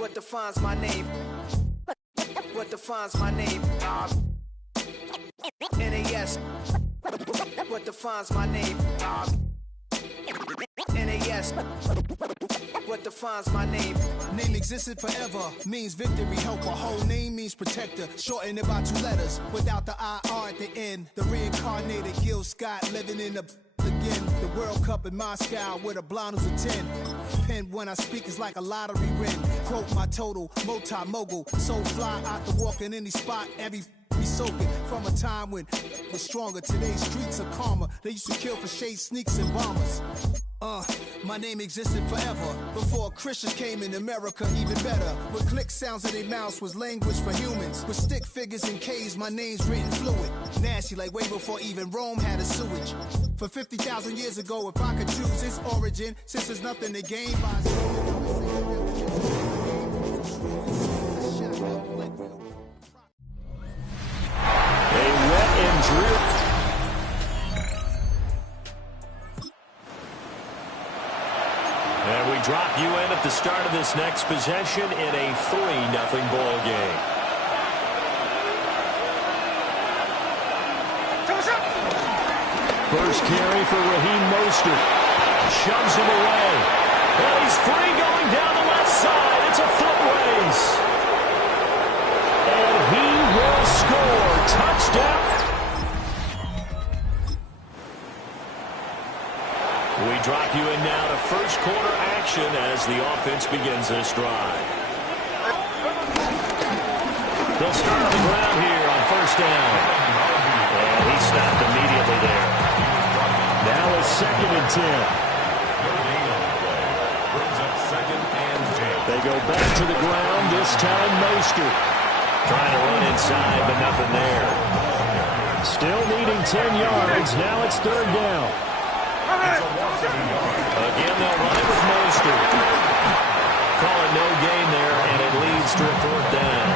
What defines my name? What defines my name? NAS. What defines my name? NAS. What defines my name? Name existed forever, means victory, helper. Whole name means protector, shortened it by 2 letters, without the IR at the end. The reincarnated Gil Scott, living in the again. The World Cup in Moscow, where the blind was a 10. Pen when I speak is like a lottery win. Quote my total, multi-mogul, so fly out the walk in any spot, every be soaking from a time when was stronger. Today's streets are calmer. They used to kill for shade sneaks and bombers. My name existed forever before Christians came in America, even better. With click sounds in their mouths was language for humans. With stick figures and K's, my name's written fluid. Nasty like way before even Rome had a sewage. For 50,000 years ago, if I could choose its origin, since there's nothing to gain by a wet and dreary. And we drop you in at the start of this next possession in a 3-0 ball game. First carry for Raheem Mostert. Shoves him away. And he's free going down the left side. It's a foot race. And he will score. Touchdown. We drop you in now to first quarter action as the offense begins this drive. They'll start on the ground here on first down. And he stopped immediately there. Now it's 2nd and 10. They go back to the ground, this time Mostert. Trying to run inside, but nothing there. Still needing 10 yards. Now it's 3rd down. Again, they'll run it with Mostert. Call it no gain there, and it leads to a 4th down.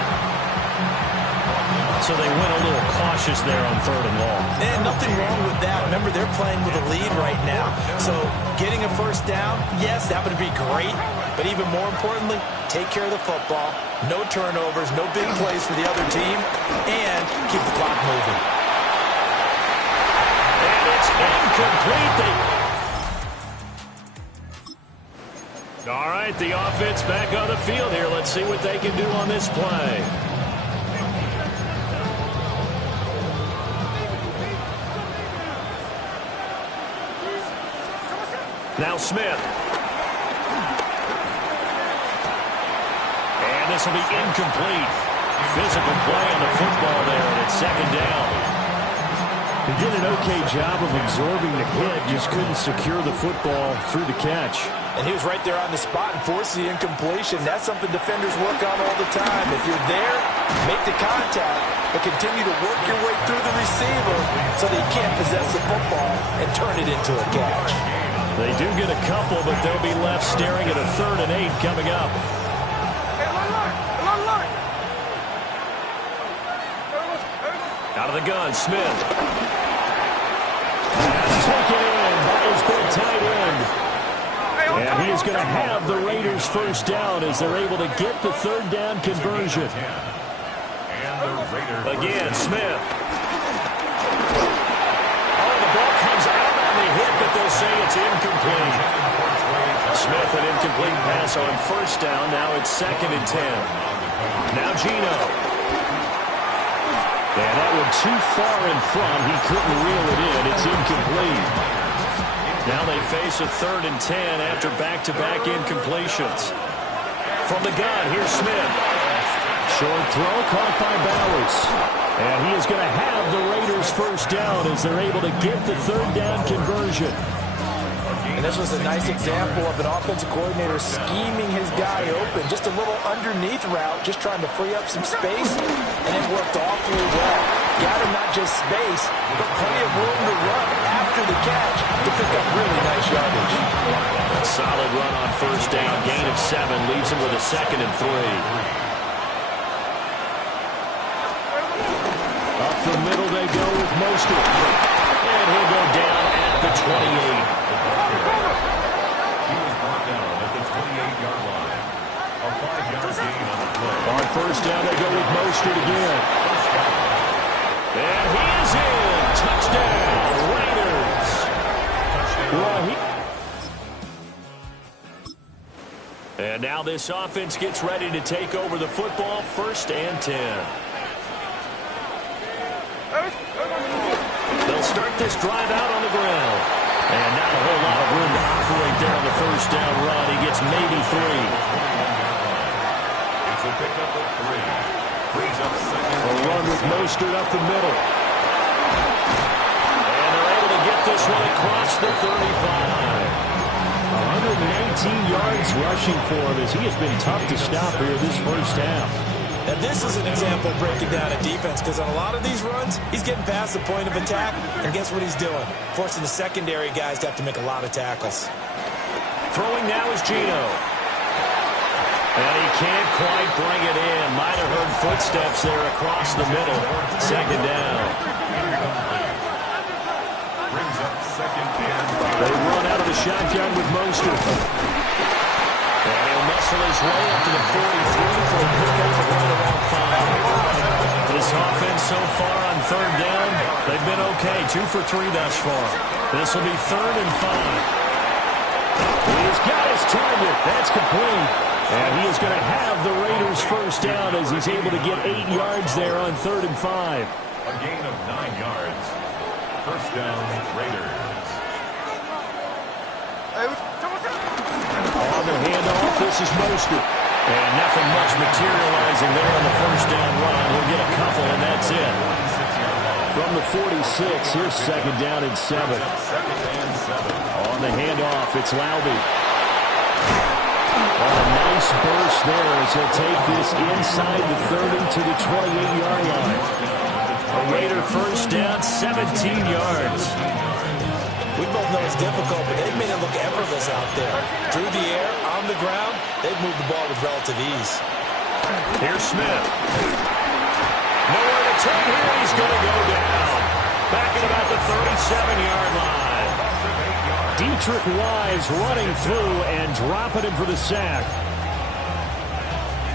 So they went a little cautious there on 3rd and long. And nothing wrong with that. Remember, they're playing with a lead right now. So getting a first down, yes, that would be great. But even more importantly, take care of the football. No turnovers, no big plays for the other team, and keep the clock moving. And it's incomplete. All right, the offense back on the field here. Let's see what they can do on this play. Now Smith. And this will be incomplete. Physical play on the football there, and it's 2nd down. He did an okay job of absorbing the hit, just couldn't secure the football through the catch. And he was right there on the spot and forced the incompletion. That's something defenders work on all the time. If you're there, make the contact, but continue to work your way through the receiver so that he can't possess the football and turn it into a catch. They do get a couple, but they'll be left staring at a 3rd and 8 coming up. Out of the gun, Smith. That's taken in by his big tight end. And he is going to have the Raiders first down as they're able to get the 3rd down conversion. Again, Smith. Oh, the ball comes out on the hit, but they'll say it's incomplete. Smith, an incomplete pass on first down. Now it's 2nd and 10. Now Geno. And that one too far in front. He couldn't reel it in. It's incomplete. Now they face a 3rd and 10 after back-to-back incompletions. From the gun, here's Smith. Short throw caught by Bowers. And he is going to have the Raiders first down as they're able to get the 3rd down conversion. And this was a nice example of an offensive coordinator scheming his guy open. Just a little underneath route, just trying to free up some space, and it worked awfully well. Got him not just space, but plenty of room to run after the catch to pick up really nice yardage. A solid run on first down, gain of 7, leaves him with a 2nd and 3. Up the middle they go with Mostert. And he'll go down at the 28. On first down, they go with Mostert again. And he is in. Touchdown, Raiders. And now this offense gets ready to take over the football. 1st and 10. They'll start this drive out on the ground. And not a whole lot of room to operate there on the first down run. He gets maybe 3. It's a pickup of 3. Brings up second. A run with Mostert up the middle. And they're able to get this one across the 35. 119 yards rushing for him as he has been tough to stop here this first half. Now this is an example of breaking down a defense, because on a lot of these runs, he's getting past the point of attack, and guess what he's doing? Forcing the secondary guys to have to make a lot of tackles. Throwing now is Gino. And he can't quite bring it in. Might have heard footsteps there across the middle. 2nd down. Brings up second and 5. They run out of the shotgun with Mostert. And he'll muscle his way up to the 43 for a pickup of right around 5. This offense so far on 3rd down, they've been okay. 2 for 3 thus far. This will be 3rd and 5. He's got his target. That's complete. And he is going to have the Raiders first down as he's able to get 8 yards there on 3rd and 5. A gain of 9 yards. First down, Raiders. On the handoff, this is Mostert. And nothing much materializing there on the first down run. He'll get a couple, and that's it. From the 46, here's 2nd down and 7. On the handoff, it's Laube. A nice burst there as he'll take this inside the 30 to the 28-yard line. A Raider first down, 17 yards. We both know it's difficult, but they've made it look effortless out there. Through the air, on the ground, they've moved the ball with relative ease. Here's Smith. Nowhere to turn here. He's going to go down. Back at about the 37-yard line. Dietrich Wise running through and dropping him for the sack.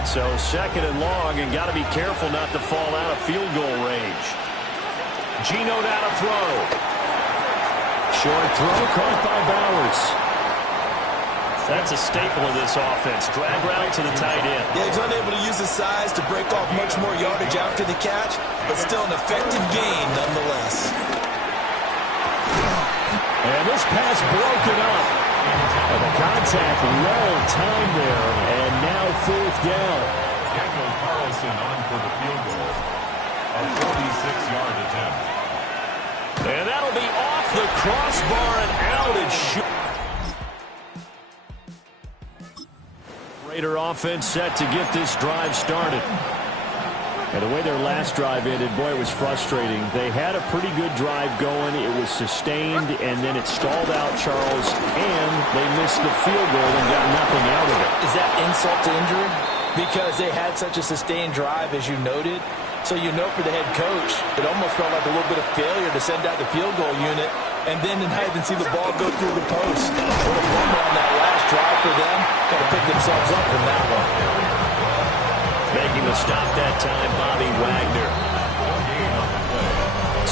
So 2nd and long, and got to be careful not to fall out of field goal range. Gino now to throw. Short throw caught by Bowers. That's a staple of this offense. Drag route to the tight end. Yeah, he's unable to use his size to break off much more yardage after the catch, but still an effective gain nonetheless. And this pass broken up. And the contact well timed there, and now 4th down. Daniel Carlson on for the field goal. A 46-yard attempt. And that'll be off the crossbar and out and shoot. Raider offense set to get this drive started. And the way their last drive ended, boy, it was frustrating. They had a pretty good drive going. It was sustained, and then it stalled out, Charles, and they missed the field goal and got nothing out of it. Is that insult to injury? Because they had such a sustained drive, as you noted. So you know for the head coach, it almost felt like a little bit of failure to send out the field goal unit and then not even see the ball go through the post. What a bummer on that last drive for them. Got to pick themselves up from that one. Making the stop that time, Bobby Wagner.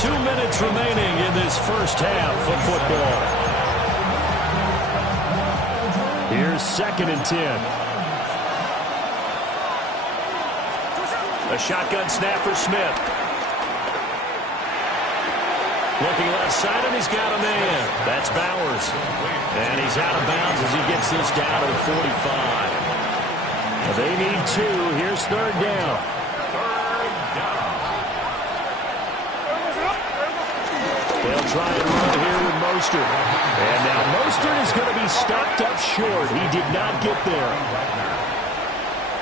2 minutes remaining in this first half of football. Here's 2nd and 10. A shotgun snap for Smith. Looking left side, and he's got a man. That's Bowers. And he's out of bounds as he gets this down to the 45. They need 2. Here's 3rd down. They'll try and run here with Mostert. And now Mostert is going to be stopped up short. He did not get there.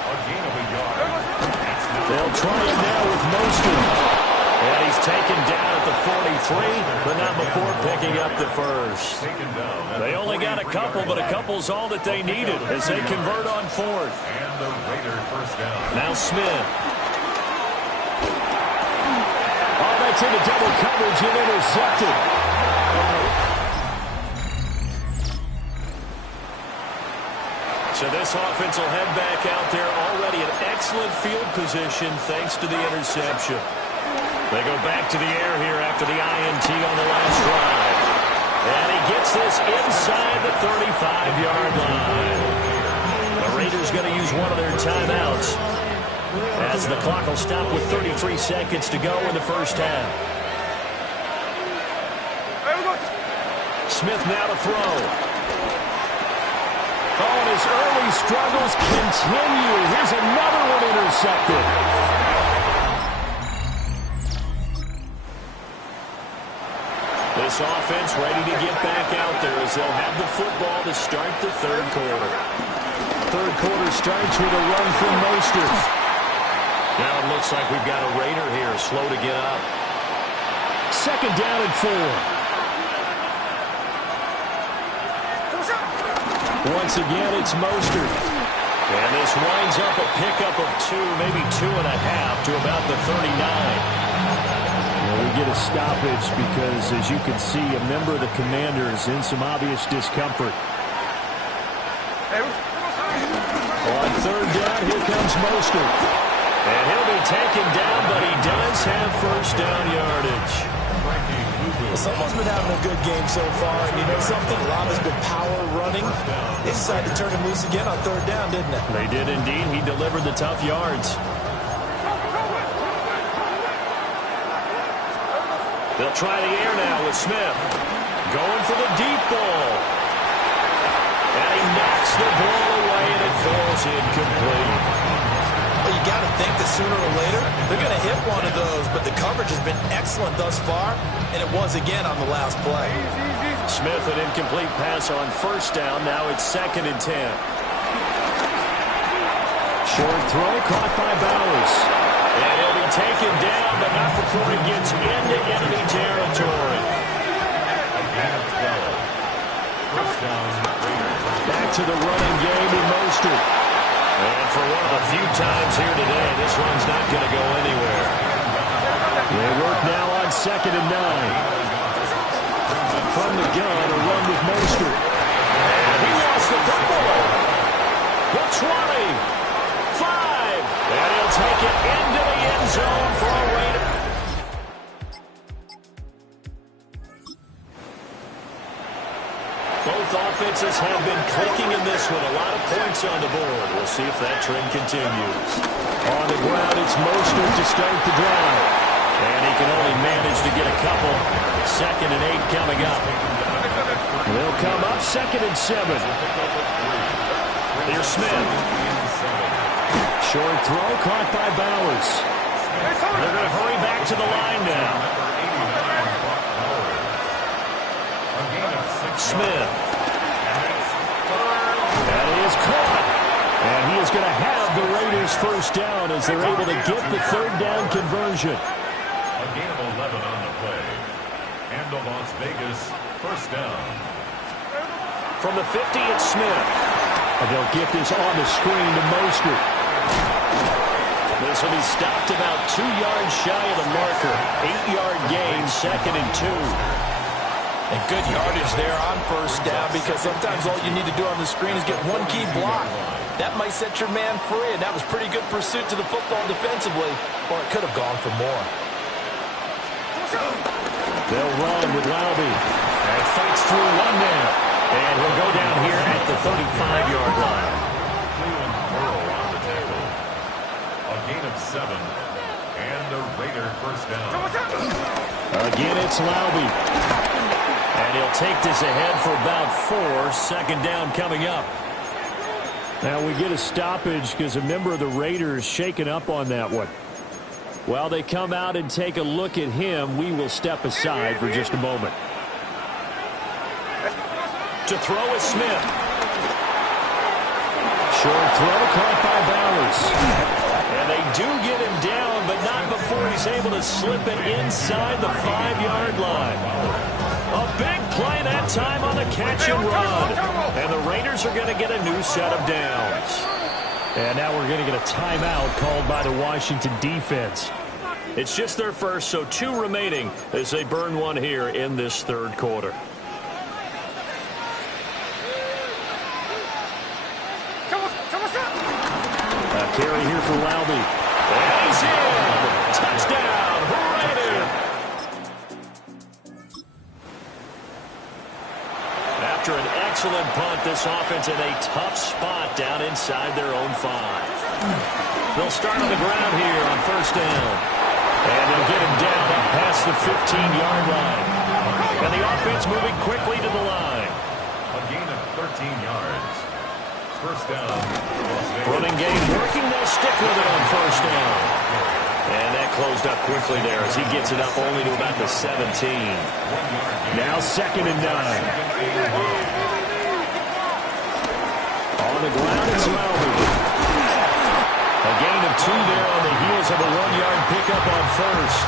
A gain of a yard. They'll try it now with Mostert. And he's taken down at the 43, but not before picking up the first. They only got a couple, but a couple's all that they needed as they convert on 4th. And the Raider first down. Now Smith. Oh, that's into double coverage and intercepted. So this offense will head back out there, already in excellent field position thanks to the interception. They go back to the air here after the INT on the last drive. And he gets this inside the 35-yard line. The Raiders going to use one of their timeouts as the clock will stop with 33 seconds to go in the first half. Smith now to throw. Oh, and his early struggles continue. Here's another one intercepted. This offense ready to get back out there as they'll have the football to start the third quarter. Third quarter starts with a run from Mostert. Now it looks like we've got a Raider here, slow to get up. Second down and 4. Once again, it's Mostert. And this winds up a pickup of 2, maybe 2.5 to about the 39. Well, we get a stoppage because, as you can see, a member of the Commanders in some obvious discomfort. On third down, here comes Mostert. And he'll be taken down, but he does have first down yardage. Someone's been having a good game so far, and you know something? A lot has been power running. They decided to turn him loose again on third down, didn't they? They did indeed. He delivered the tough yards. They'll try the air now with Smith. Going for the deep ball. And he knocks the ball away, and it falls incomplete. Well, you got to think that sooner or later, they're going to hit one of those, but the coverage has been excellent thus far, and it was again on the last play. Smith, an incomplete pass on first down. Now it's 2nd and 10. Short throw caught by Bowers. And he'll be taken down, but not before he gets into enemy territory. Back to the running game with Mostert. And for one of the few times here today, this run's not going to go anywhere. They work now on 2nd and 9. From the gun, a run with Mostert. And he lost the football. The 20. 5. And he'll take it into the end zone for a Raider. Both offenses have been clicking in this one. A lot of points on the board. We'll see if that trend continues. On the ground, it's Mostert to start the drive. And he can only manage to get a couple. 2nd and 8 coming up. They'll come up 2nd and 7. Here's Smith. Short throw caught by Bowers. They're going to hurry back to the line now. Smith. That is caught. And he is going to have the Raiders first down as they're able to get the third down conversion. A gain of 11 on the play. And the Las Vegas first down. From the 50, it's Smith. And they'll get this on the screen to Mostert. This will be stopped about 2 yards shy of the marker. 8-yard gain, 2nd and 2. And good yardage there on first down, because sometimes all you need to do on the screen is get one key block. That might set your man free, and that was pretty good pursuit to the football defensively, or it could have gone for more. They'll run with Laube. And fights through one man. And he'll go down here at the 35-yard line. On the tackle. A gain of 7. And a Raider first down. Again, it's Laube. And he'll take this ahead for about 4. 2nd down coming up. Now we get a stoppage because a member of the Raiders shaken up on that one. While they come out and take a look at him, we will step aside for just a moment. To throw is Smith. Short throw caught by Bowers. And they do get him down, but not before he's able to slip it inside the 5-yard line. A big play that time on the catch and run. And the Raiders are going to get a new set of downs. And now we're going to get a timeout called by the Washington defense. It's just their first, so 2 remaining as they burn one here in this third quarter. carry here for Laube. And he's in. Touchdown, Raiders. After an excellent punt, this offense in a tough spot down inside their own 5. They'll start on the ground here on first down. And they'll get him down up past the 15-yard line. And the offense moving quickly to the line. A gain of 13 yards. First down. Running game working. They'll stick with it on first down. And that closed up quickly there as he gets it up only to about the 17. Now 2nd and 9. On the ground, it's Laube. A gain of 2 there on the heels of a 1-yard pickup on first.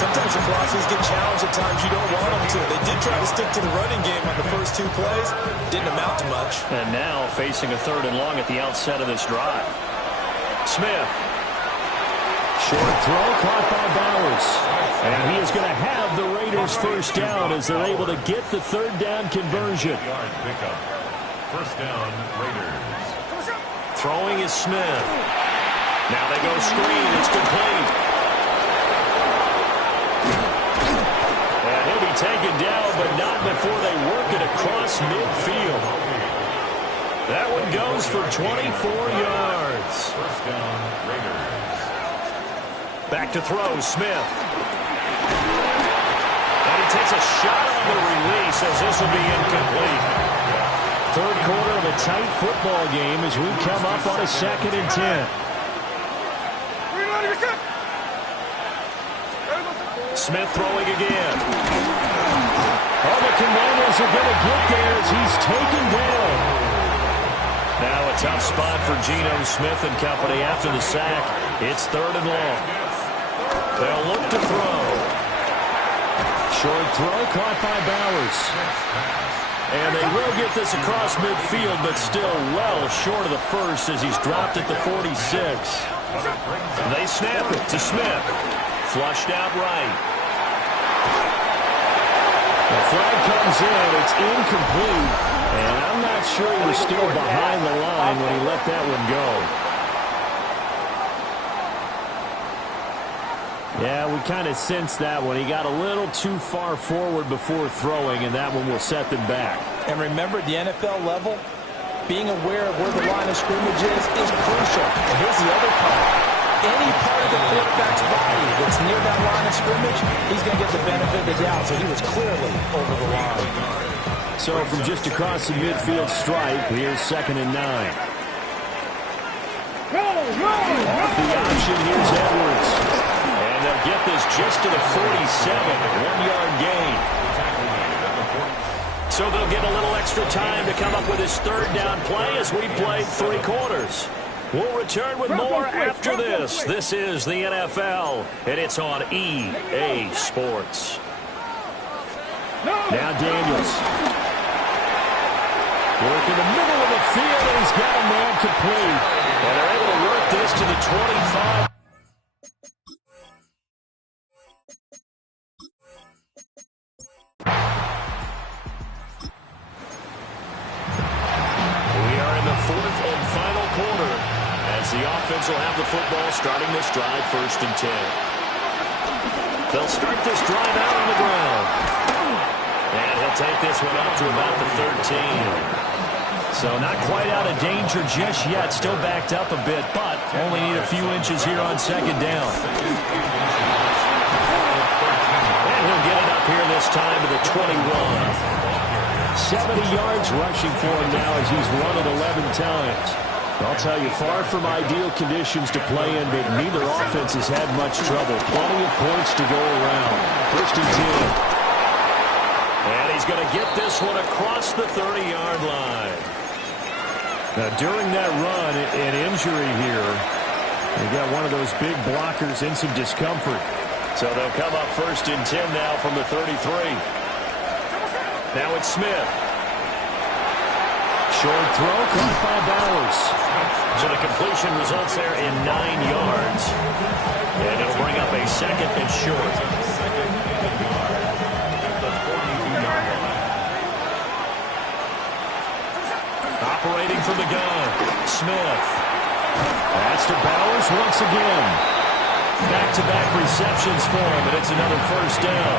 Sometimes your philosophies get challenged at times you don't want them to. They did try to stick to the running game on the first 2 plays. Didn't amount to much. And now facing a 3rd and long at the outset of this drive. Smith. Short throw caught by Bowers. And he is going to have the Raiders first down as they're able to get the 3rd down conversion. Yard pickup. First down, Raiders. Throwing is Smith. Now they go screen. It's complete. And he'll be taken down, but not before they work it across midfield. That one goes for 24 yards. First down, Raiders. Back to throw, Smith. And he takes a shot on the release as this will be incomplete. 3rd quarter of a tight football game as we come up on a 2nd and 10. Smith throwing again. Oh, the Commanders are going to get there as he's taken down. Now a tough spot for Geno Smith and company after the sack. It's 3rd and long. They'll look to throw. Short throw caught by Bowers. And they will get this across midfield, but still well short of the first as he's dropped at the 46. They snap it to Smith. Flushed out right. The flag comes in. It's incomplete. And I'm not sure he was still behind the line when he let that one go. Yeah, we kind of sensed that one. He got a little too far forward before throwing, and that one will set them back. And remember, at the NFL level, being aware of where the line of scrimmage is crucial. And here's the other part. Any part of the quarterback's body that's near that line of scrimmage, he's going to get the benefit of the doubt. So he was clearly over the line. So from just across the midfield stripe, here's 2nd and 9. Off the option, here's Edwards. And they'll get this just to the 47, 1-yard gain. So they'll get a little extra time to come up with his 3rd down play as we played 3 quarters. We'll return with more after this. This is the NFL, and it's on EA Sports. Now Daniels. Work in the middle of the field, and he's got a man complete. And they're able to work this to the 25. We are in the 4th and final quarter as the offense will have the football starting this drive 1st and 10. They'll start this drive out on the ground. And he'll take this one up to about the 13. So not quite out of danger just yet. Still backed up a bit, but only need a few inches here on 2nd down. And he'll get it up here this time to the 21. 70 yards rushing for him now as he's run it 11 times. I'll tell you, far from ideal conditions to play in, but neither offense has had much trouble. Plenty of points to go around. 1st and 10. And he's going to get this one across the 30-yard line. Now, during that run, an injury here. They got one of those big blockers in some discomfort. So they'll come up 1st and 10 now from the 33. Now it's Smith. Short throw caught by Bowers. So the completion results there in 9 yards. And it'll bring up a 2nd and short. Operating from the gun, Smith. pass to Bowers once again. Back-to-back receptions for him, and it's another first down.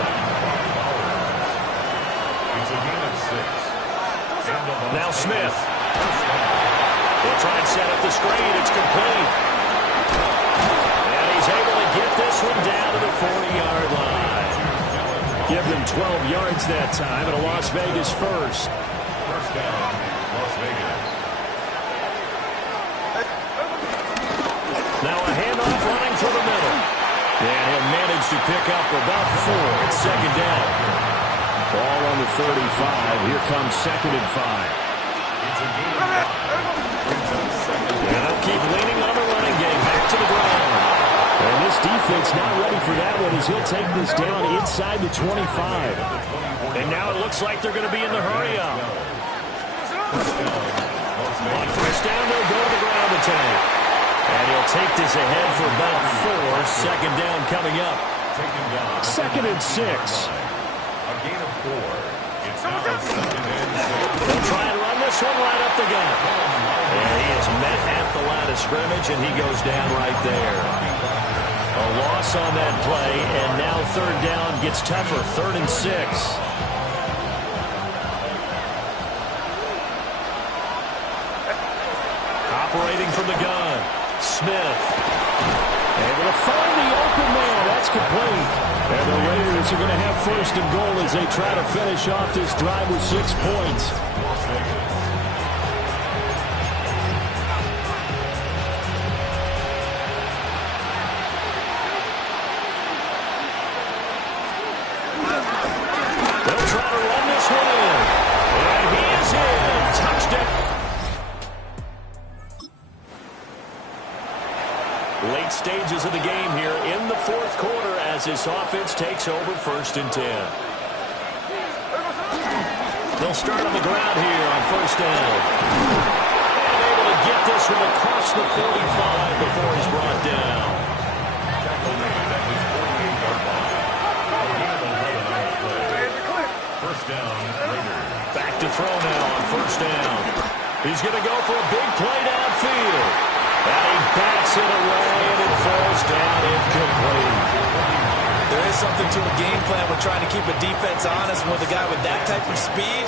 It's a gain of 6. Now Smith. He'll try and set up the screen. It's complete. And he's able to get this one down to the 40-yard line. Give them 12 yards that time, and a Las Vegas first. First down, Las Vegas. Now a handoff running through the middle. And he'll manage to pick up about 4. It's second down. Ball on the 35. Here comes 2nd and 5. It's a gain of 5. And they'll keep leaning on the running game. Back to the ground. And this defense not ready for that one as he'll take this down inside the 25. And now it looks like they're going to be in the hurry-up. On first down, they'll go to the ground attack. And he'll take this ahead for about 4. Second down coming up. 2nd and 6. A gain of 4. It's now 2nd and 6. They'll try and run this one right up the gut. And he is met at the line of scrimmage, and he goes down right there. A loss on that play, and now third down gets tougher. 3rd and 6. Operating from the gun, Smith. Able to find the open man. That's complete. And the Raiders are going to have 1st and goal as they try to finish off this drive with 6 points. They'll try to run this one in. And he is in. Touchdown. Late stages of the game here in the 4th quarter as this offense takes over 1st and 10. They'll start on the ground here on 1st down. And able to get this one across the 45 before he's brought down. Tackle made at his 48-yard line. A gain of 11 on the play. First down, Raiders. Back to throw now on 1st down. He's going to go for a big play downfield. And he bats it away, and it falls down incomplete. There is something to a game plan with trying to keep a defense honest. With a guy with that type of speed,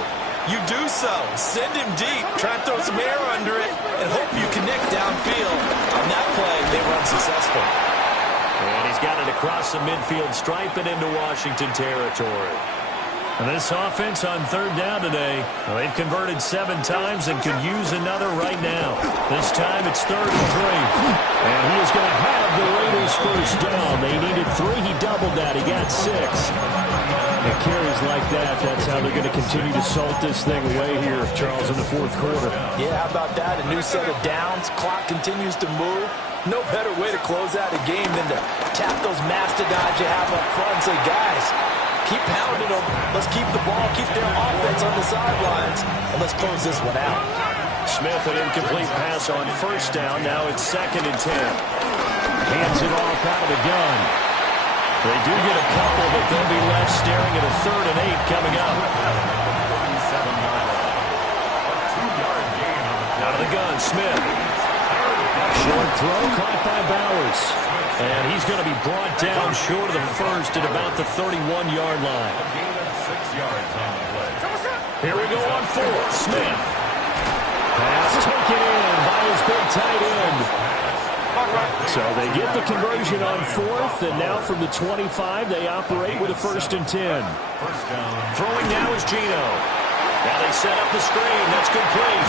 you do so. Send him deep, try and throw some air under it, and hope you connect downfield. On that play, they were unsuccessful. And he's got it across the midfield stripe and into Washington territory. And this offense on 3rd down today, well, they've converted 7 times and could use another right now. This time it's 3rd and 3. And he is going to have the Raiders 1st down. They needed 3. He doubled that. He got 6. And carries like that, that's how they're going to continue to salt this thing away here, Charles, in the 4th quarter. Yeah, how about that? A new set of downs. Clock continues to move. No better way to close out a game than to tap those mastodons you have up front and say, guys, keep pounding them. Let's keep the ball, keep their offense on the sidelines, and let's close this one out. Smith, an incomplete pass on 1st down. Now it's 2nd and 10. Hands it off out of the gun. They do get a couple, but they'll be left staring at a 3rd and 8 coming up. 47-yard line. A 2-yard gain on the play. Out of the gun, Smith. Short throw caught by Bowers. And he's going to be brought down short of the 1st at about the 31-yard line. A gain of 6 yards on the play. Here we go on 4th. Smith. Pass taken in by his big tight end. So they get the conversion on 4th, and now from the 25, they operate with a 1st and 10. First down. Throwing now is Gino. Now they set up the screen. That's complete.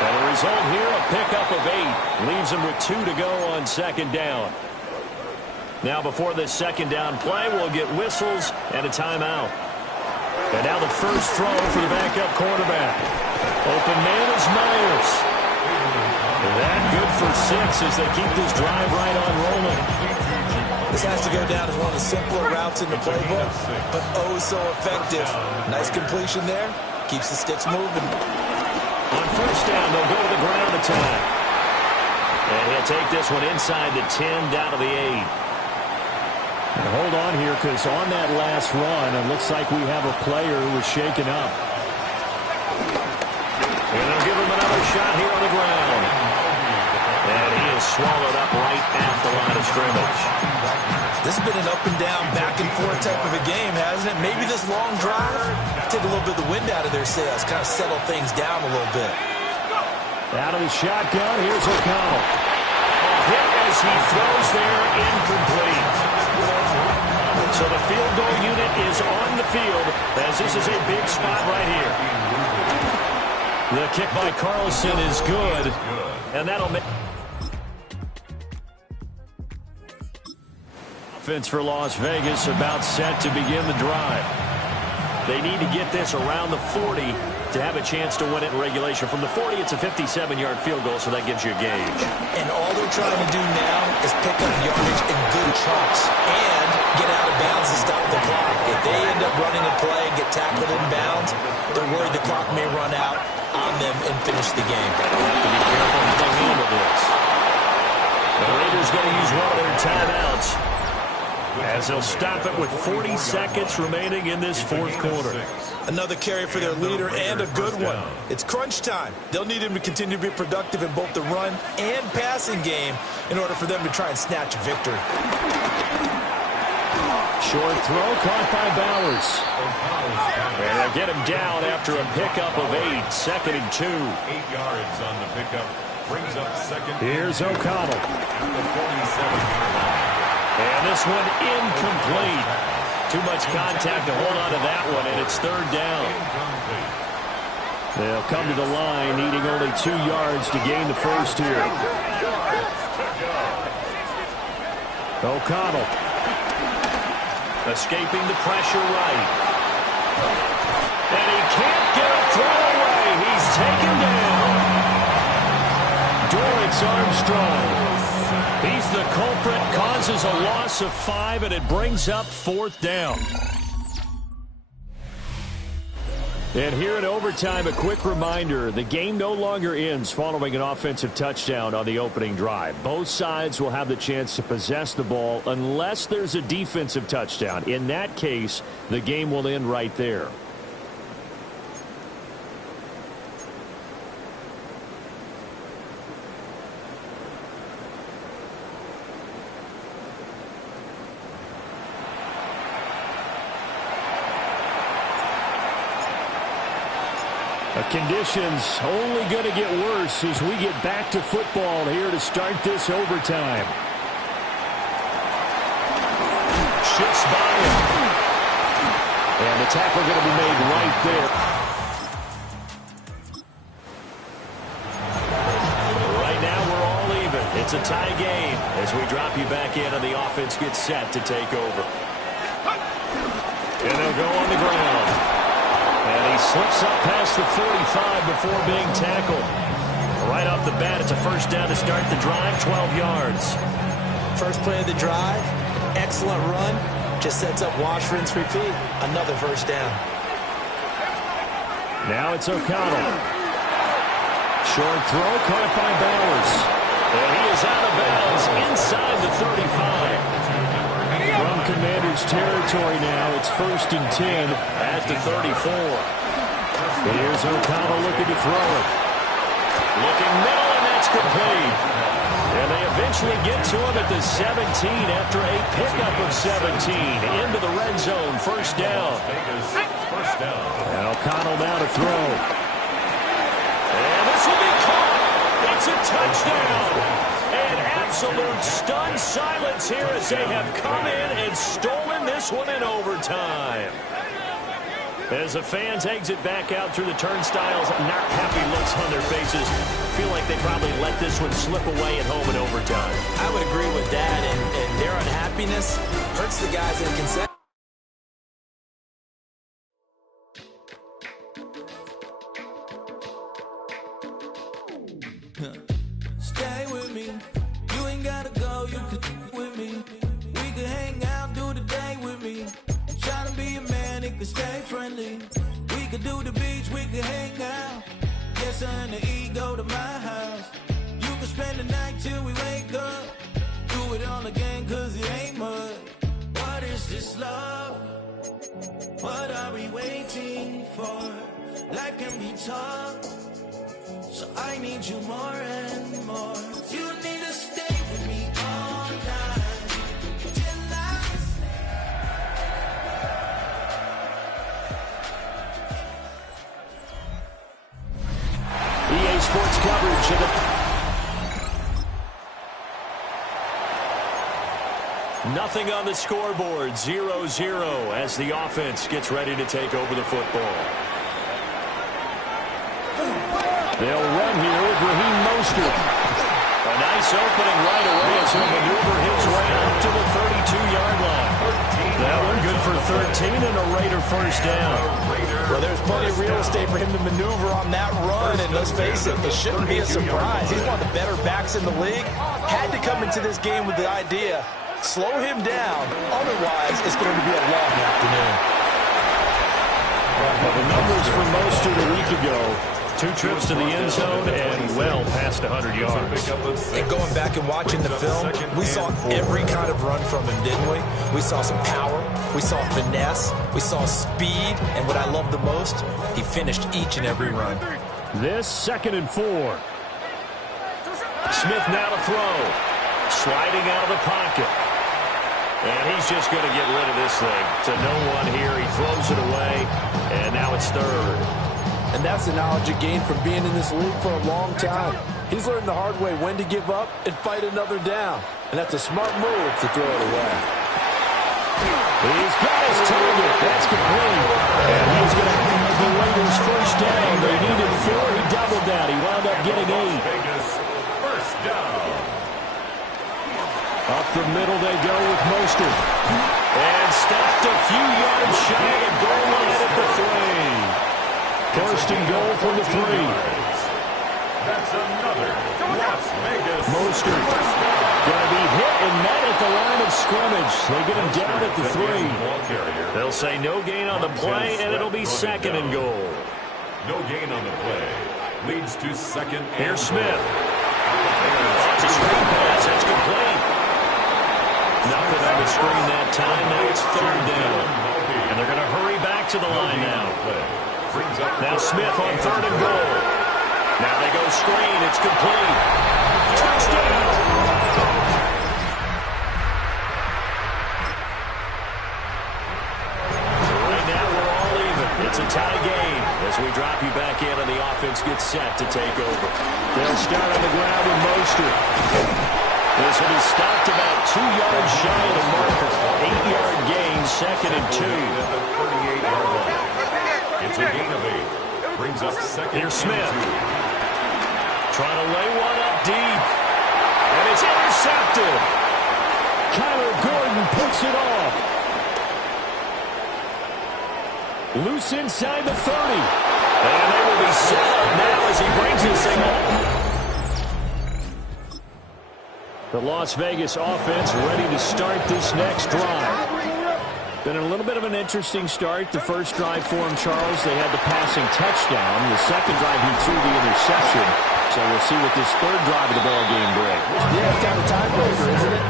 And the result here, a pickup of 8. Leaves them with 2 to go on 2nd down. Now before this 2nd down play, we'll get whistles and a timeout. And now the first throw for the backup quarterback. Open man is Myers. That good for 6 as they keep this drive right on rolling. This has to go down as one of the simpler routes in the playbook, but oh so effective. Nice completion there. Keeps the sticks moving. On 1st down, they'll go to the ground attack. And he'll take this one inside the 10, down to the 8. And hold on here, because on that last run, it looks like we have a player who was shaken up. And they'll give him another shot here on the ground. And he is swallowed up right at the line of scrimmage. This has been an up-and-down, back-and-forth type of a game, hasn't it? Maybe this long drive, take a little bit of the wind out of their sails, kind of settle things down a little bit. Out of the shotgun, here's O'Connell. Hit as he throws there, incomplete. So the field goal unit is on the field as this is a big spot right here. The kick by Carlson is good, and that'll make... Offense for Las Vegas about set to begin the drive. They need to get this around the 40 to have a chance to win it in regulation. From the 40, it's a 57-yard field goal, so that gives you a gauge. And all they're trying to do now is pick up yardage in good chunks and get out of bounds to stop the clock. If they end up running a play and get tackled in bounds, they're worried the clock may run out on them and finish the game. They'll have to be careful how they handle this. The Raiders going to use one of their timeouts as they'll stop it with 40 seconds remaining in this fourth quarter. Another carry for their leader and a good one. It's crunch time. They'll need him to continue to be productive in both the run and passing game in order for them to try and snatch a victory. Short throw caught by Bowers. And they'll get him down after a pickup of 8. 2nd and 2. 8 yards on the pickup. Brings up second. Here's O'Connell. At the 47-yard line. And this one incomplete. Too much contact to hold on to that one, and it's 3rd down. They'll come to the line, needing only 2 yards to gain the first here. O'Connell. Escaping the pressure right. And he can't get a throw away. He's taken down. Dorrance Armstrong. He's the culprit, causes a loss of 5, and it brings up 4th down. And here in overtime, a quick reminder, the game no longer ends following an offensive touchdown on the opening drive. Both sides will have the chance to possess the ball unless there's a defensive touchdown. In that case, the game will end right there. Conditions only going to get worse as we get back to football here to start this overtime. Shifts by him. And the tackle going to be made right there. Right now we're all even. It's a tie game as we drop you back in and the offense gets set to take over. And they'll go on the ground. And he slips up past the 45 before being tackled. Right off the bat, it's a first down to start the drive, 12 yards. First play of the drive, excellent run. Just sets up wash, rinse, repeat. Another first down. Now it's O'Connell. Short throw caught by Bowers. And he is out of bounds inside the 35. From Commander's territory now, it's 1st and 10 at the 34. Here's O'Connell looking to throw it. Looking middle, and that's complete. And they eventually get to him at the 17 after a pickup of 17 into the red zone. First down. And O'Connell now to throw. And this will be caught. It's a touchdown. And absolute stunned silence here as they have come in and stolen this one in overtime. As the fans exit back out through the turnstiles, not happy looks on their faces. Feel like they probably let this one slip away at home in overtime. I would agree with that, and their unhappiness hurts the guys in concession. Stay with me. You ain't gotta go, you can with me. We can hang out, do the day with me. Try to be a man, it can stay friendly. We could do the beach, we can hang out. Yes, and the E go to my house. You can spend the night till we wake up. Do it all again, cause it ain't mud. What is this love? What are we waiting for? Life can be tough, so I need you more and more. You need to stay Nothing on the scoreboard, 0-0 as the offense gets ready to take over the football. They'll run here with Raheem Mostert. A nice opening right away as he'll maneuver his way up to the 32-yard line. That one good for 13 and a Raider first down. Well, there's plenty of real estate for him to maneuver on that run, and let's face it, it shouldn't be a surprise. He's one of the better backs in the league. Had to come into this game with the idea, slow him down, otherwise it's going to be a long afternoon. Well, the numbers for Mostert a week ago, 2 trips to the end zone and well past 100 yards. And going back and watching the film, we saw every kind of run from him, didn't we? We saw some power, we saw finesse, we saw speed, and what I love the most, he finished each and every run. This 2nd and 4. Smith now to throw. Sliding out of the pocket. And he's just going to get rid of this thing. To no one here. He throws it away. And now it's 3rd. And that's the knowledge he gained from being in this league for a long time. He's learned the hard way when to give up and fight another down. And that's a smart move to throw it away. He's got his target. That's complete. And he's going to have the Raiders first down. They needed 4. He doubled that. He wound up getting 8. First down. Up the middle they go with Mostert. And stopped a few yards shy of the goal line at the 3. First and goal from the 3. That's another Las Vegas. Mostert going to be hit and met at the line of scrimmage. They get him down at the 3. They'll say no gain on the play, and it'll be 2nd and goal. No gain on the play. Leads to 2nd and Here's Smith. goal. It's a screen pass. That's complete. Nothing on the screen that time. Now it's 3rd down. And they're going to hurry back to the line now. Now Smith on 3rd and goal. Now they go screen. It's complete. Touchdown. Right now we're all even. It's a tie game as we drop you back in and the offense gets set to take over. They'll start on the ground with Mostert. This will be stopped about 2 yards shy of the marker. 8-yard gain, 2nd and 2. It's a gain of 8. Brings up 2nd. Here's Smith. Trying to lay one up deep. And it's intercepted. Kyler Gordon picks it off. Loose inside the 30. And they will be set up now as he brings this thing home. The Las Vegas offense ready to start this next drive. Been a little bit of an interesting start. The first drive for him, Charles, they had the passing touchdown. The second drive, he threw the interception. So we'll see what this 3rd drive of the ball game brings. Yeah, it's kind of a tiebreaker, isn't it?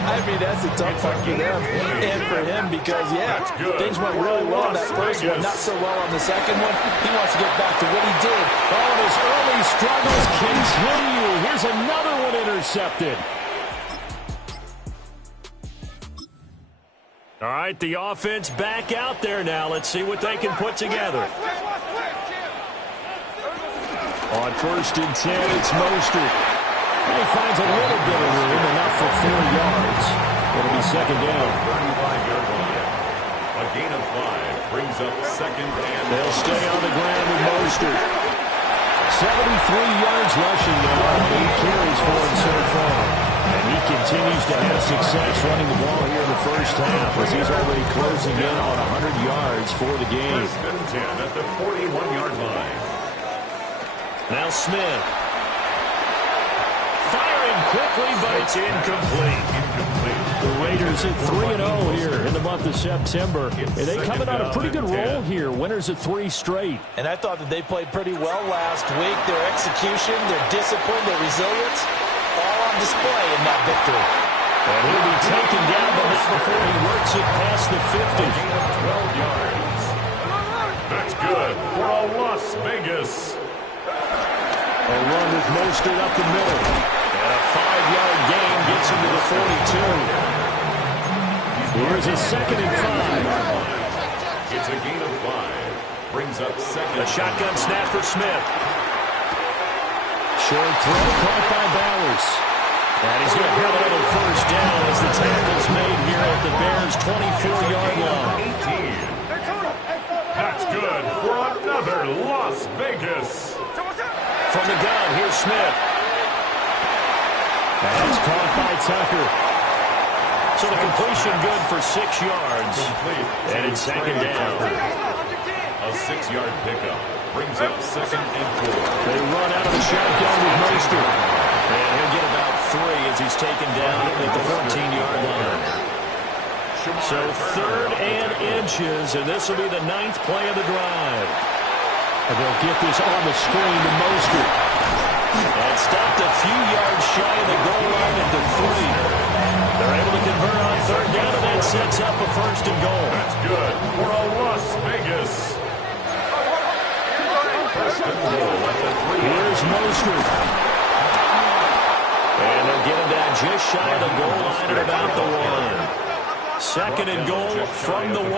I mean, that's a tough one for them and for him because, yeah, things went really well on that first one, not so well on the second one. He wants to get back to what he did. Oh, and his early struggles continue. Here's another one intercepted. All right, the offense back out there now. Let's see what they can put together. On 1st and 10, it's Mostert. He finds a little bit of room, enough for 4 yards. It'll be 2nd down. 35-yard line. A gain of 5 brings up 2nd and They'll stay on the ground with Mostert. 73 yards rushing now. 8 carries for him so far. And he continues to have success running the ball here in the first half as he's already closing in on 100 yards for the game. 1st and 10 at the 41-yard line. Now Smith. Firing quickly, but it's incomplete. The Raiders at 3-0 here in the month of September. And they coming on a pretty good roll here. Winners of 3 straight. And I thought that they played pretty well last week. Their execution, their discipline, their resilience, all on display in that victory. And he'll be taken down, but not before he works it past the 50. 12 yards. That's good for a Las Vegas. A run with Mostert up the middle. And a 5-yard gain gets him to the 42. Here's a 2nd and 5. It's a gain of 5. Brings up 2nd. A shotgun snap for Smith. Short throw caught by Bowers. And he's going to have another first down as the tackle's made From the gun, here's Smith. That's caught by Tucker. So the completion good for 6 yards. And it's second down. A 6-yard pickup brings up 2nd and 4. They run out of the shotgun with Mostert. And he'll get about 3 as he's taken down at the 14-yard line. So 3rd and inches, and this will be the 9th play of the drive. And they'll get this on the screen to Mostert. And stopped a few yards shy of the goal line at the 3. They're able to convert on 3rd down, and that sets up a 1st and goal. That's good for a Las Vegas. 1st and goal at the 3. Here's Mostert. And they'll get him down just shy of the goal line at about the 1. 2nd and goal from the 1.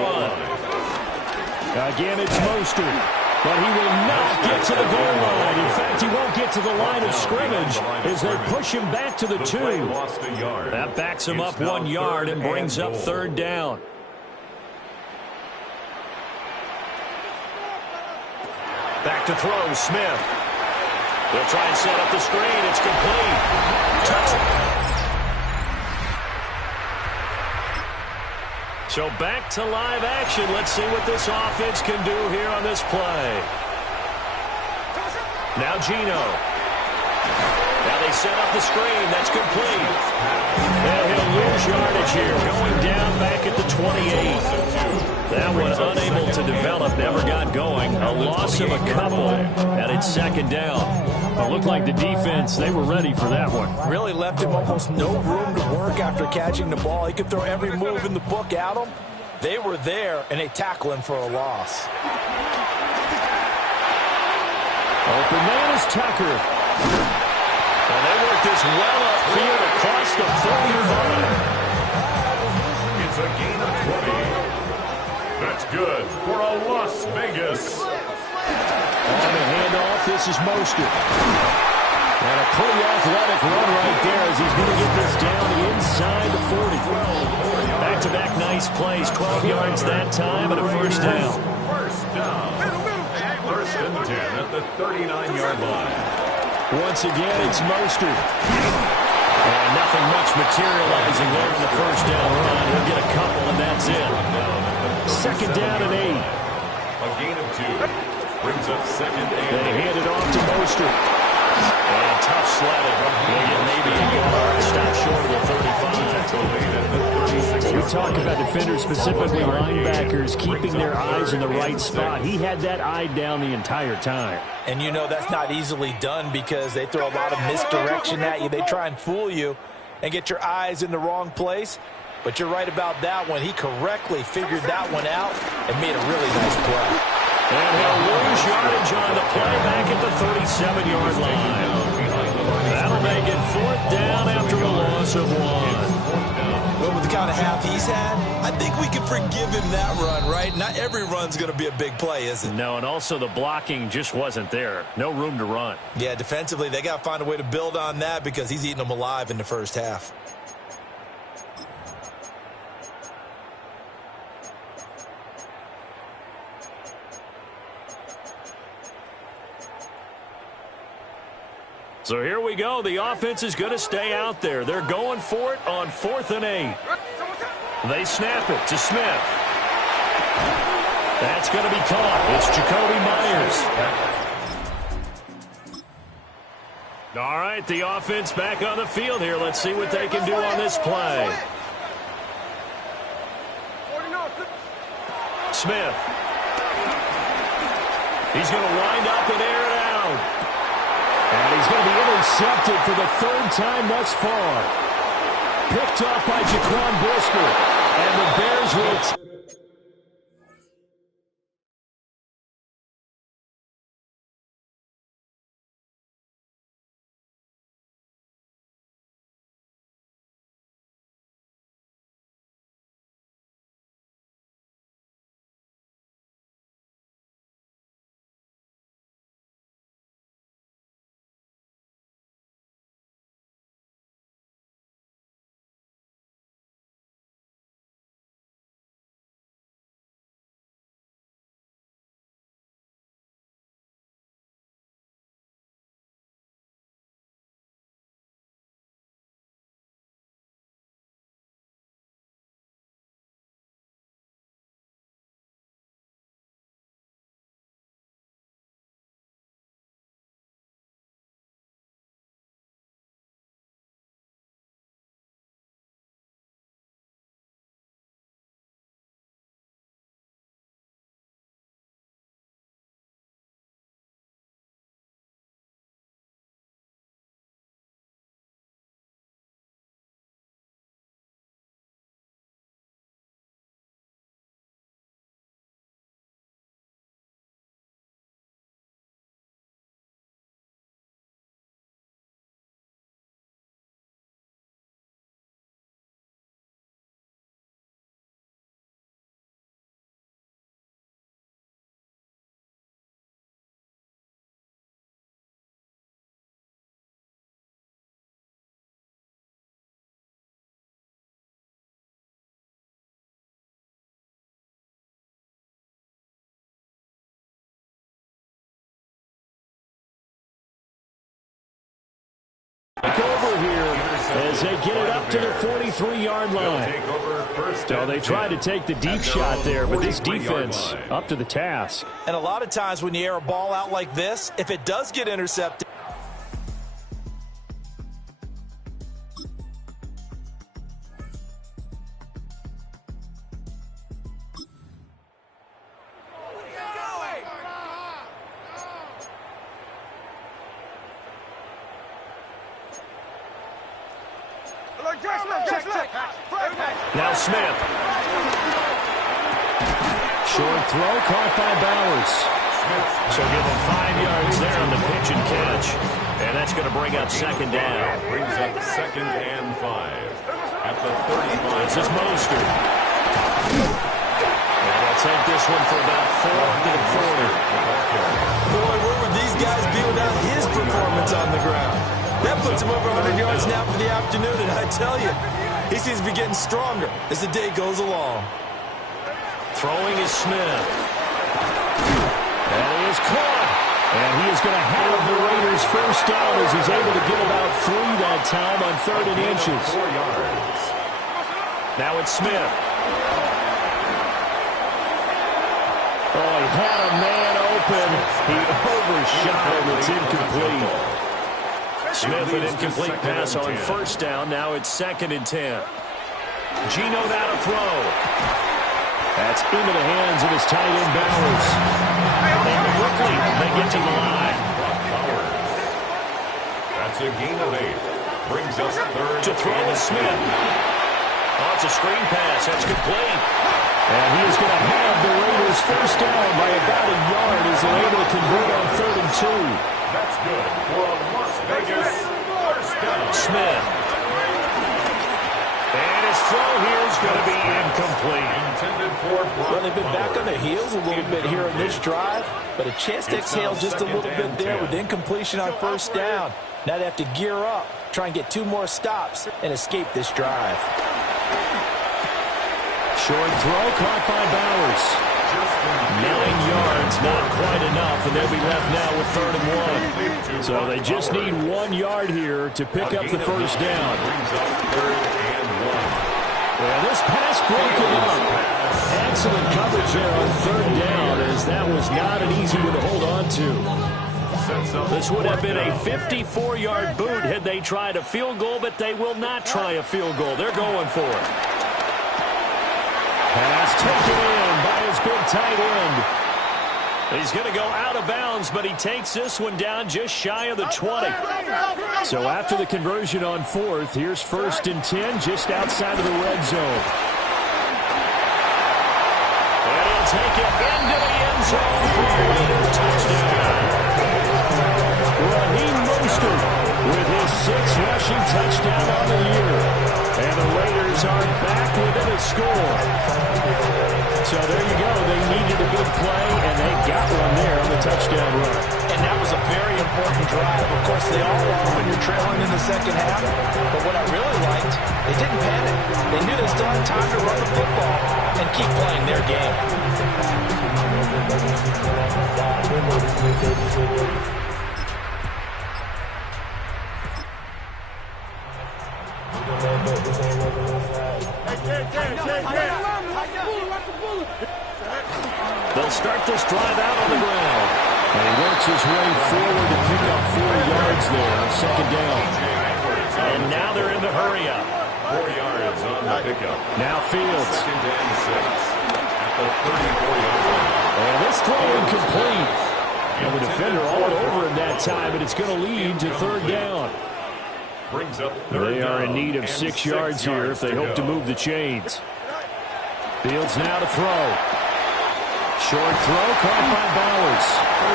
Again, it's Mostert. But he will not get to the goal line. In fact, he won't get to the line of scrimmage as they push him back to the 2. That backs him up 1 yard and brings up 3rd down. Back to throw, Smith. They'll try and set up the screen. It's complete. Touchdown. So back to live action. Let's see what this offense can do here on this play. Now Gino. Now they set up the screen. That's complete. And he'll lose yardage here. Going down back at the 28. That one unable to develop. Never got going. A loss of a couple. And it's 2nd down. It looked like the defense, they were ready for that one. Really left him almost no room to work after catching the ball. He could throw every move in the book at him. They were there, and they tackle him for a loss. Open man is Tucker. And they work this well upfield across the 35. It's a gain of 20. That's good for a Las Vegas. On the handoff, this is Mostert. And a pretty athletic run right there as he's going to get this down inside the 40. Back-to-back nice plays. 12 yards that time and a 1st down. 1st and 10 at the 39-yard line. Once again, it's Mostert. And nothing much materializing there in the 1st down run. He'll get a couple, and that's it. 2nd down and 8. A gain of 2. Brings up 2nd and 8. They hand it off to Mostert. And tough sledding. He'll get maybe a yard. Stop short of the 35. We talk about defenders, specifically linebackers, keeping their eyes in the right spot. He had that eye down the entire time. And you know that's not easily done because they throw a lot of misdirection at you. They try and fool you and get your eyes in the wrong place. But you're right about that one. He correctly figured that one out and made a really nice play. And he'll lose yardage on the play back at the 37-yard line. That'll make it 4th down after a loss of 1. Well, with the kind of half he's had, I think we can forgive him that run, right? Not every run's going to be a big play, is it? No, and also the blocking just wasn't there. No room to run. Yeah, defensively, they got to find a way to build on that because he's eating them alive in the 1st half. So here we go. The offense is going to stay out there. They're going for it on 4th and 8. They snap it to Smith. That's going to be caught. It's Jacoby Myers. All right, the offense back on the field here. Let's see what they can do on this play. Smith. He's going to wind up and air it out. And he's going to be intercepted for the 3rd time thus far. Picked off by Jaquan Brisker. And the Bears will Back over here as they get it up to the 43-yard line. So they tried to take the deep shot there, but this defense up to the task. And a lot of times when you air a ball out like this, if it does get intercepted, now Smith. Short throw caught by Bowers. So give him 5 yards there on the pitch and catch. And that's going to bring up second down. Brings up 2nd and 5 at the 35. This is Mostert. And they'll take this one for about 4 to the 40. boy, where would these guys be without his performance on the ground? That puts him over 100 yards now for the afternoon, and I tell you, he seems to be getting stronger as the day goes along. Throwing is Smith. And he is caught. And he is going to have the Raiders first down as he's able to get about 3 that time on 3rd and inches. 4 yards. Now it's Smith. Oh, he had a man open. He overshot him. It's incomplete. Smith, an incomplete pass on 1st down. Now it's 2nd and 10. Geno now to throw. That's into the hands of his tight end, Bowers. And quickly, they get to the line. That's a gain of 8. Brings us 3rd To throw is Smith. Oh, it's a screen pass. That's complete. And he is going to have the Raiders first down by about a yard as they're able to convert on 3rd and 2. That's good for a Las Vegas first down. Smith. And his throw here is going to be incomplete. Intended for Well, they've been back on their heels a little bit here in this drive, but a chance to exhale just a little bit there with incompletion on 1st down. Now they have to gear up, try and get 2 more stops, and escape this drive. Short throw caught by Bowers. 9 yards, not quite enough, and they'll be left now with 3rd and 1. So they just need 1 yard here to pick up the first down. Well, this pass broken up. Excellent coverage there on 3rd down, as that was not an easy one to hold on to. This would have been a 54-yard boot had they tried a field goal, but they will not try a field goal. They're going for it. Pass taken in by his big tight end. He's going to go out of bounds, but he takes this one down just shy of the 20. So after the conversion on 4th, here's 1st and 10 just outside of the red zone. And he'll take it into the end zone for a touchdown. Raheem Mostert with his 6th rushing touchdown on the year. And the Raiders are back within a score. So there you go. They needed a big play, and they got one there on the touchdown run. And that was a very important drive. Of course, they all are when you're trailing in the 2nd half. But what I really liked, they didn't panic. They knew they still had time to run the football and keep playing their game. They'll start this drive out on the ground. And he works his way forward to pick up 4 yards there on 2nd down. And now they're in the hurry up. 4 yards on the pickup. Now Fields. 2nd and 6 at the 34-yard line. And this throw incomplete. And the defender all over him that time, but it's going to lead to 3rd down. Brings up 3rd They are in down need of and 6 yards here if they hope to move the chains. Fields now to throw. Short throw caught by Bowers.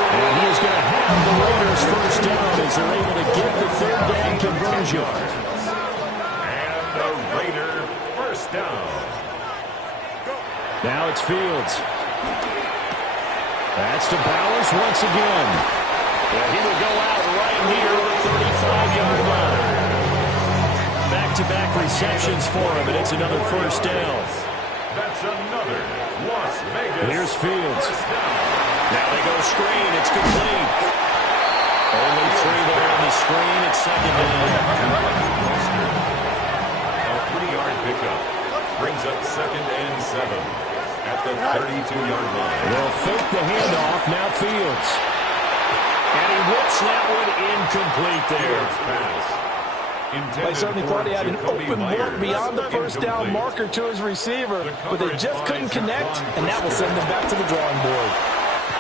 And he is going to have the Raiders first down as they're able to get the 3rd down conversion. And the Raider first down. Now it's Fields. That's to Bowers once again. Yeah, he will go out right near the 35-yard line. Back-to-back receptions for him, and it's another first down. That's another Las Vegas. Here's Fields. First down. Now they go screen. It's complete. Only 3 there on the screen. It's second down. A 3-yard pickup brings up 2nd and 7 at the 32-yard line. They'll fake the handoff. Now Fields. And he whips that one incomplete there. They certainly thought he had an open look beyond the first down marker to his receiver, but they just couldn't connect, and that will send them back to the drawing board.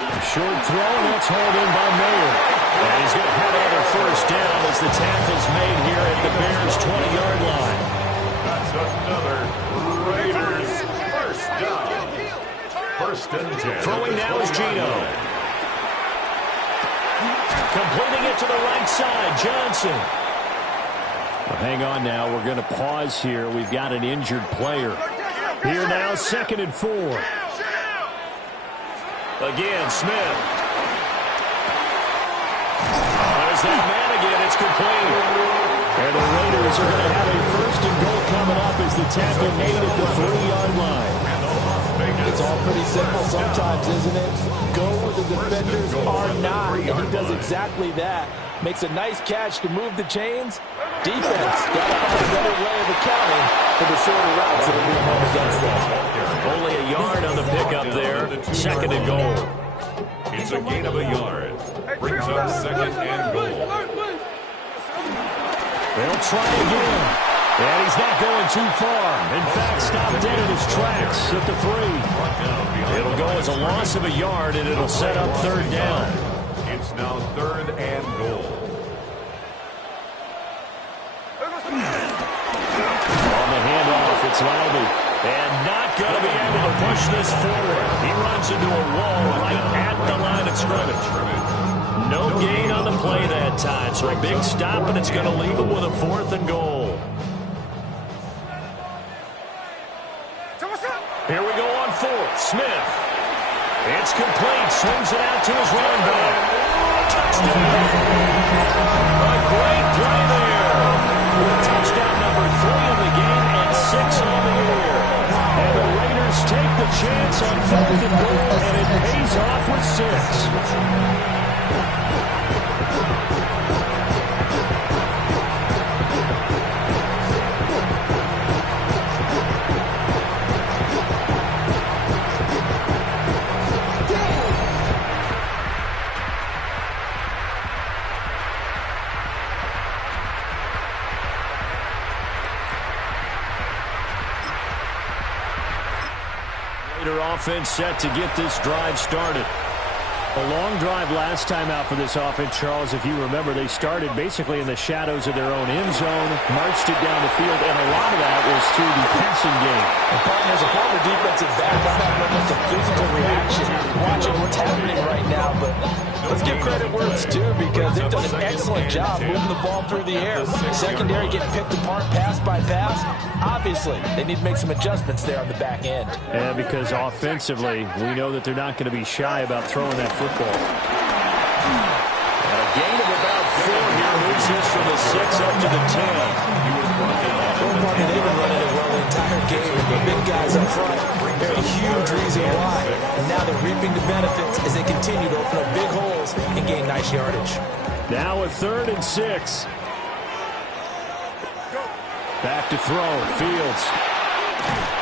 A short throw, and that's hauled in by Mayer. And he's going to have another first down as the tackle's made here at the Bears' 20-yard line. That's another Raiders first down. 1st and 10. Throwing now is Gino. Completing it to the right side, Johnson. Well, hang on now. We're going to pause here. We've got an injured player. Here now, 2nd and 4. Again, Smith. There's that man again. It's complete. And the Raiders are going to have a 1st and goal coming up as the tackle made at the 3-yard line. It's all pretty simple sometimes, isn't it? Go where the defenders are not, and he does exactly that. Makes a nice catch to move the chains. Defense got to find a better way of accounting for the shorter routes that are being run against them. Only a yard on the pickup there. 2nd and goal. It's a gain of a yard. Brings up 2nd and goal. They'll try again. And he's not going too far. In fact, stopped dead in his tracks at the 3. It'll go as a loss of a yard, and it'll set up 3rd down. It's now 3rd and goal. On the handoff, it's Lowry. And not going to be able to push this forward. He runs into a wall right at the line of scrimmage. No gain on the play that time. So a big stop, and it's going to leave him with a 4th and goal. Here we go on 4th. Smith. It's complete. Swings it out to his running back. Touchdown. A great play there. With touchdown number 3 in the game and 6 on the year. And the Raiders take the chance on 4th and goal, and it pays off with 6. Offense set to get this drive started. A long drive last time out for this offense, Charles. If you remember, they started basically in the shadows of their own end zone, marched it down the field, and a lot of that was through the passing game. And as a former defensive back, I'm not almost a physical reaction watching what's happening right now, but let's give credit where it's due because they've done an excellent job moving the ball through the air. Secondary getting picked apart pass by pass. Obviously, they need to make some adjustments there on the back end. And because offensively, we know that they're not going to be shy about throwing that football. And a gain of about 4 here moves this from the 6 up to the 10. They've been running it well the entire game, and the big guys up front, they're a huge reason why. And now they're reaping the benefits as they continue to open up big holes and gain nice yardage. Now a 3rd and 6. Back to throw. Fields.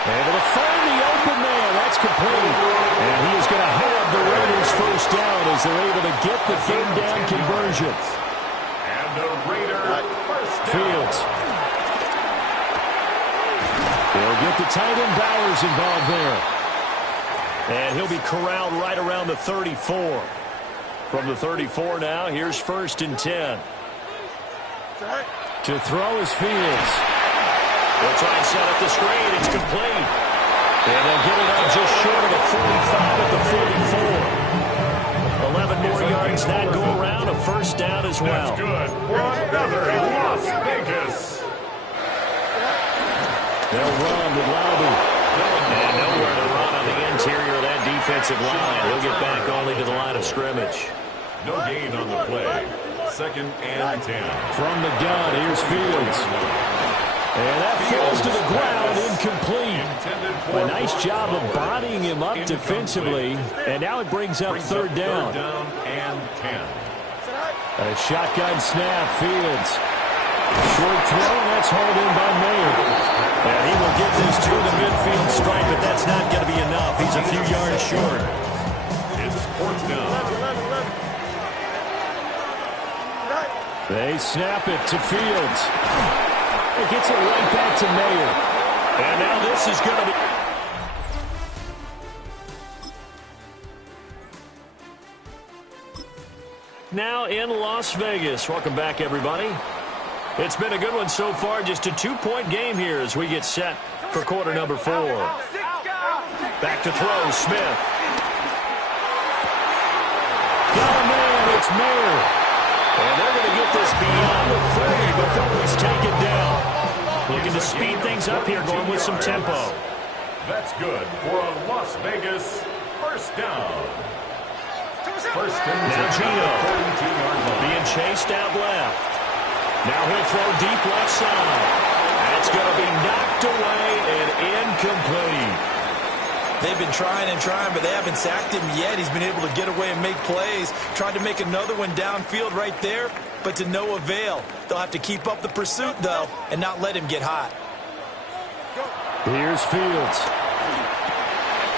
Able to find the open man. That's complete. And he is going to have the Raiders first down as they're able to get the 3rd down conversion. And the Raiders first down. Fields. They'll get the tight end Bowers involved there. And he'll be corralled right around the 34. From the 34 now, here's 1st and 10. To throw is Fields. They'll try and set up the screen. It's complete. And they'll get it up just short of the 45 at the 44. 11 more yards that go around. A first down as well. That's good for another Las Vegas. They'll run with Lowry. And nowhere to run on the interior of that defensive line. He'll get back only to the line of scrimmage. No gain on the play. 2nd and 10. From the gun, here's Fields. And that falls to the ground, incomplete. A nice job of bodying him up defensively. And now it brings up 3rd down. 3rd down and 10. A shotgun snap, Fields. Short throw, and that's hauled in by Mayer. And he will get this to the midfield stripe, but that's not going to be enough. He's a few yards short. It's fourth down. They snap it to Fields. It gets it right back to Mayer. And now this is going to be... Now in Las Vegas. Welcome back, everybody. It's been a good one so far. Just a 2-point game here as we get set for quarter number 4. Back to throw, Smith. Got a man, it's Mayer. And they're going to get this beyond the 30 before he's taken down. Looking to speed things up here, going with some tempo. That's good for a Las Vegas first down. First and now Gino 42-yard line. being chased out left. Now he'll throw deep left side. That's going to be knocked away and incomplete. They've been trying and trying, but they haven't sacked him yet. He's been able to get away and make plays. Tried to make another one downfield right there, but to no avail. They'll have to keep up the pursuit, though, and not let him get hot. Here's Fields.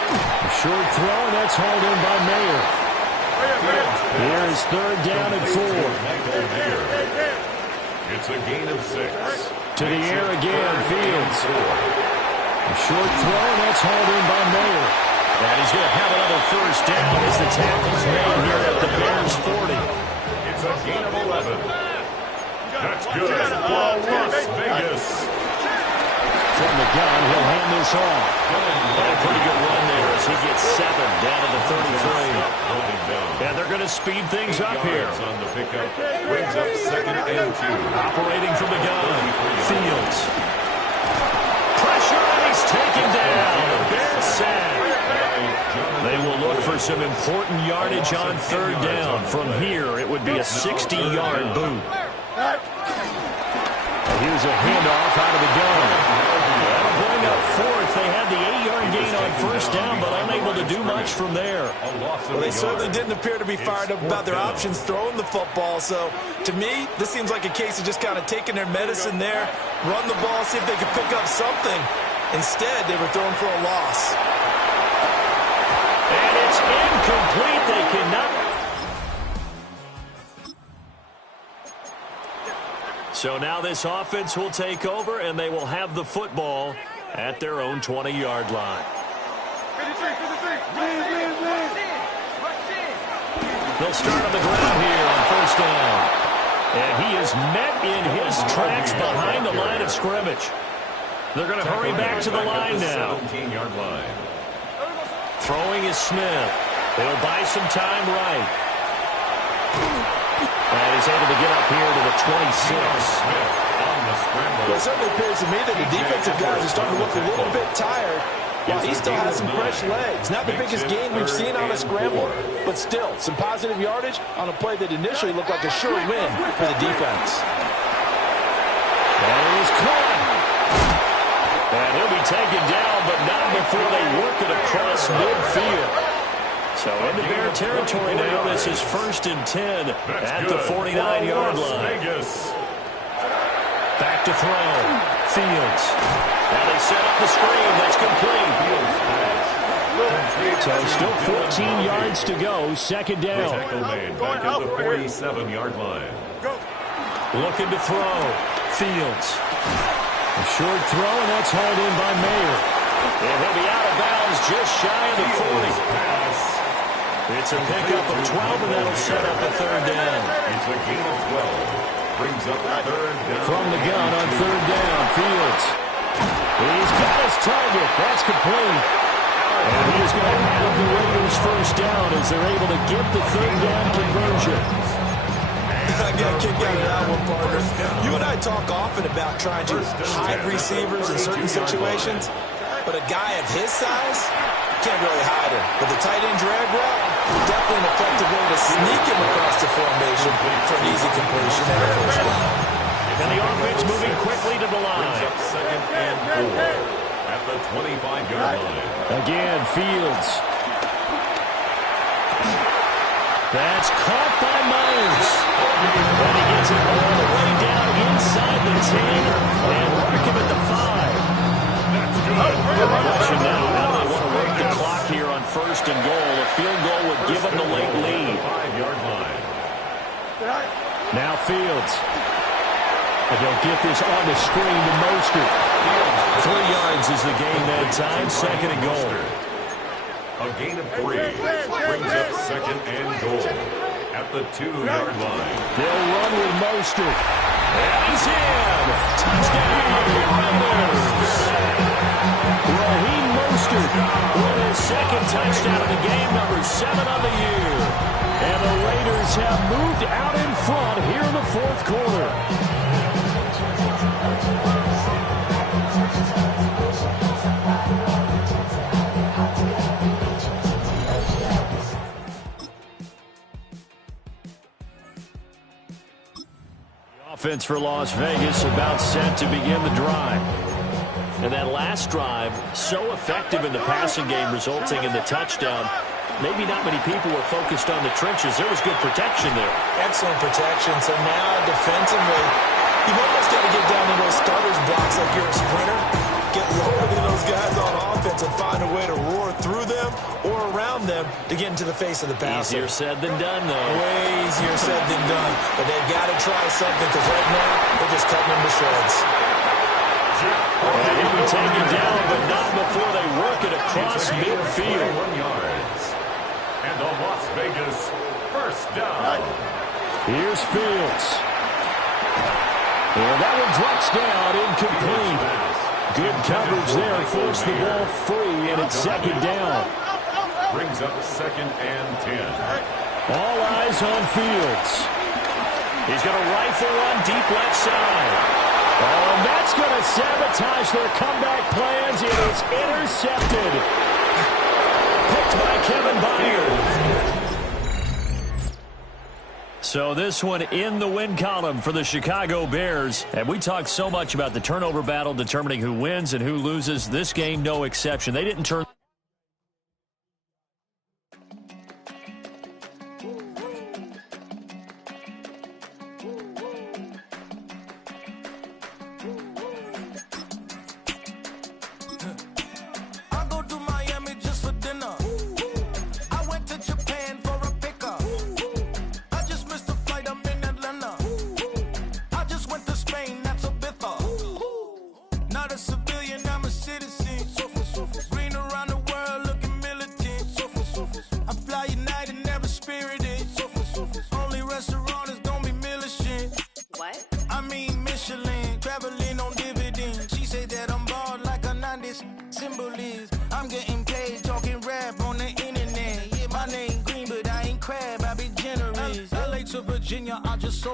A short throw, and that's hauled in by Mayer. Here is third down and 4. It's a gain of 6. To the air again, Fields. A short throw, and that's hauled in by Mayer. And he's going to have another first down as the tackle's made here at the Bears 40. It's a gain of 11. That's good for Las Vegas. From the gun, he'll hand this off. And a pretty good run there as he gets 7 down to the 33. And they're going to speed things up here. On the pickup, brings up second and 2. Operating from the gun, Fields. Pressure, and he's taken down. The Bears sack. They will look for some important yardage on third down. From here, it would be a 60-yard boot. Here's a handoff out of the gun. That'll bring up fourth. They had the 8-yard gain on first down, but unable to do much from there. Well, they certainly didn't appear to be fired up about their options throwing the football. So, to me, this seems like a case of just kind of taking their medicine there, run the ball, see if they could pick up something. Instead, they were throwing for a loss. And it's incomplete. They cannot... So now this offense will take over, and they will have the football at their own 20-yard line. They'll start on the ground here on first down. And he is met in his tracks behind the line of scrimmage. They're going to hurry back to the line now. 17-yard line. Throwing is Smith. They'll buy some time right. And he's able to get up here to the 26. Well, it certainly appears to me that the defensive guys are starting to look a little bit tired. While he still has some fresh legs. Not the biggest gain we've seen on a scramble, but still some positive yardage on a play that initially looked like a sure win for the defense. And it is caught. And he'll be taken down, but not before they work it across midfield. So into Bear territory now. This is first and 10 at the 49-yard line. Back to throw. Fields. Now they set up the screen. That's complete. So still 14 yards to go. Second down. Back at the 47-yard line. Looking to throw. Fields. A short throw, and that's hauled in by Mayer. And he'll be out of bounds just shy of the 40. It's a pickup of 12, and that'll set up a third down. It's a gain of 12. Brings up third down. From the gun on third down, Fields. He's got his target. That's complete. And he's going to have the Raiders first down as they're able to get the third down conversion. I got a kick out of that one, partner. You and I talk often about trying to hide receivers in certain situations, but a guy of his size can't really hide him. But the tight end drag route, definitely an effective way to sneak him across the formation for an easy completion and a first down. And the offense moving quickly to the line. Second and 4 at the 25-yard line. Again, Fields. That's caught by Myers. And he gets it all the way down inside the 10 and mark him at the 5. Question now, how do they want to work the clock here on 1st and goal? A field goal would give them the late lead. 5-yard line. Now Fields. And they'll get this on the screen to Mostert. 3 yards is the gain that time. 2nd and goal. A gain of 3 brings up 2nd and goal at the 2-yard line. They'll run with Mostert. And he's in. Touchdown, Raiders. Raheem Mostert with his 2nd touchdown of the game, number 7 on the year. And the Raiders have moved out in front here in the 4th quarter. Offense for Las Vegas about set to begin the drive. And that last drive, so effective in the passing game, resulting in the touchdown. Maybe not many people were focused on the trenches. There was good protection there. Excellent protection. So now defensively, you've almost got to get down to those starters blocks like you're a sprinter. Get lower than those guys on offense and find a way to roar through them or around them to get into the face of the passer. Easier said than done, though. Way easier said than done. But they've got to try something because right now they're just cutting them to shreds. And he'll be taken down, but not before they work it across midfield. 21 yards. And a Las Vegas 1st down. Here's Fields. And that one drops down, incomplete. Good coverage there, forced the ball free, and it's 2nd down. Brings up 2nd and 10. All eyes on Fields. He's going to rifle one deep left side. Oh, and that's going to sabotage their comeback plans. It is intercepted. Picked by Kevin Byard. So this one in the win column for the Chicago Bears. And we talked so much about the turnover battle determining who wins and who loses. This game, no exception. They didn't turn...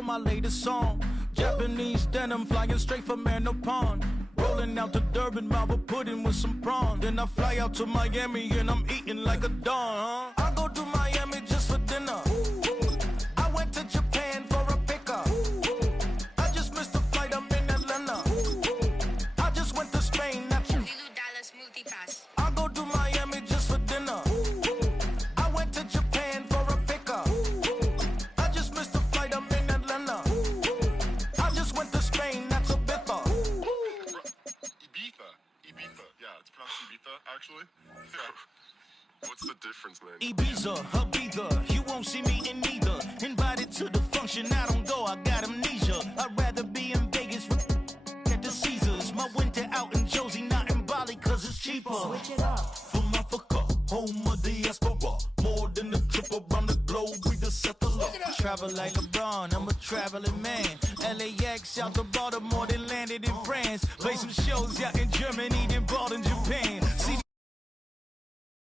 My latest song, Japanese denim flying straight from Manopon. Rolling out to Durban, mouth a pudding with some prawn. Then I fly out to Miami and I'm eating like a don. I go to Miami just for dinner. I went to Japan for a pickup. I just missed the flight, I'm in Atlanta. I just went to Spain, not you. I go to Miami just for dinner. I went to Japan for a pickup. I just missed the flight, I'm in Atlanta. I just went to Spain, that's a Ibiza. Ibiza. Yeah, it's pronounced Ibiza, actually. What's the difference, man? Ibiza, Ibiza, you won't see me in neither. Invited to the function, I don't go, I got amnesia. I'd rather be in Vegas at the Caesars. My winter out in Josie, not in Bali, cause it's cheaper. Switch it up. From Africa, home of the diaspora. More than a trip around the globe, we the settler. Travel like LeBron, I'm a traveling man. LAX out to Baltimore, then landed in France. Play some shows out in Germany, then bought in Japan.